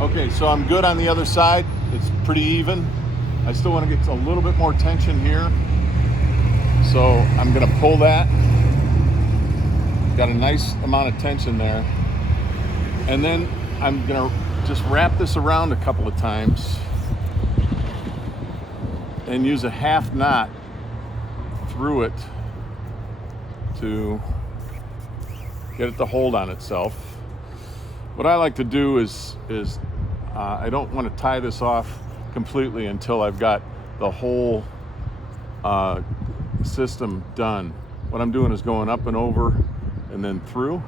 Okay, so I'm good on the other side. It's pretty even. I still want to get a little bit more tension here. So I'm going to pull that. Got a nice amount of tension there. And then I'm going to just wrap this around a couple of times and use a half knot through it to get it to hold on itself. What I like to do is I don't want to tie this off completely until I've got the whole system done. What I'm doing is going up and over and then through.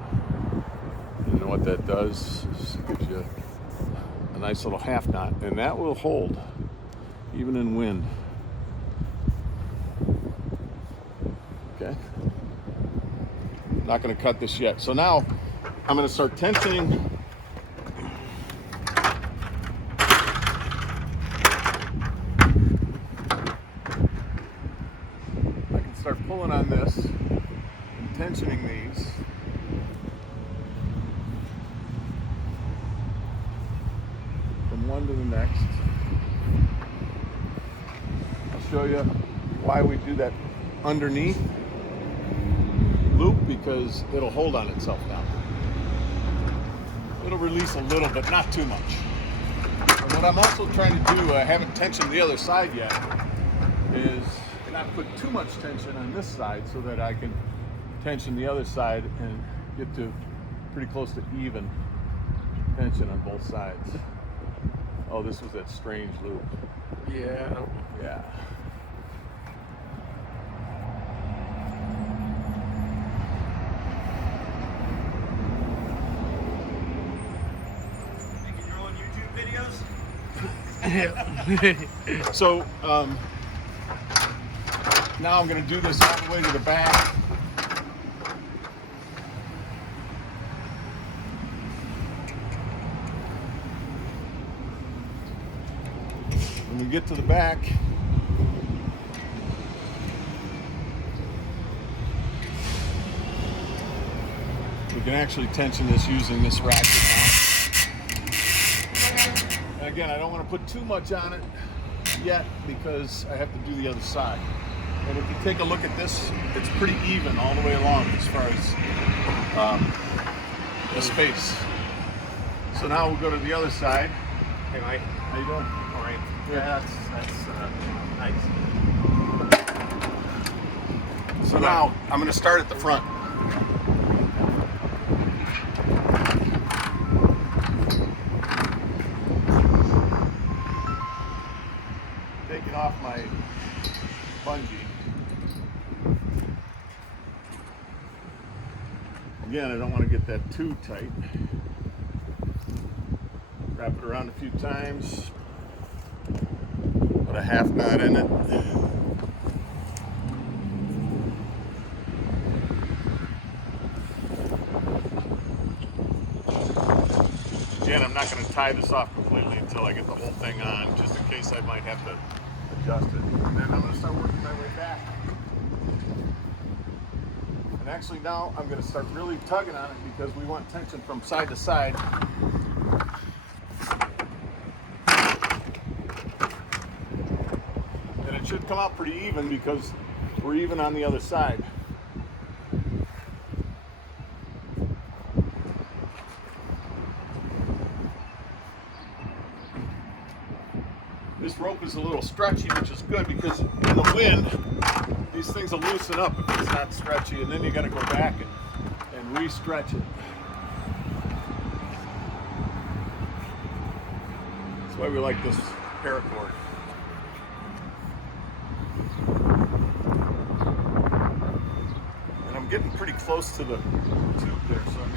And what that does is gives you a nice little half knot, and that will hold even in wind. Okay. Not going to cut this yet. So now I'm going to start tensioning. I can start pulling on this and tensioning these. From one to the next. I'll show you why we do that underneath loop, because it'll hold on itself now. It'll release a little, but not too much. And what I'm also trying to do, I haven't tensioned the other side yet, is not put too much tension on this side so that I can tension the other side and get to pretty close to even tension on both sides. Oh, this was that strange loop. Yeah. Yeah. Making your own YouTube videos? So now I'm going to do this all the way to the back. When we get to the back, we can actually tension this using this ratchet now. And again, I don't want to put too much on it yet because I have to do the other side. And if you take a look at this, it's pretty even all the way along as far as the space. So now we'll go to the other side. Hey, Mike. How you doing? All right. Yeah, that's nice. So now I'm going to start at the front. Taking off my bungee. Again, I don't want to get that too tight. Wrap it around a few times. Put a half knot in it. Again, I'm not going to tie this off completely until I get the whole thing on, just in case I might have to adjust it. And then I'm going to start working my way back. And actually now I'm going to start really tugging on it because we want tension from side to side. And it should come out pretty even because we're even on the other side. This rope is a little stretchy, which is good because in the wind, these things will loosen up if it's not stretchy, and then you got to go back and re-stretch it. That's why we like this paracord. And I'm getting pretty close to the tube there, so I'm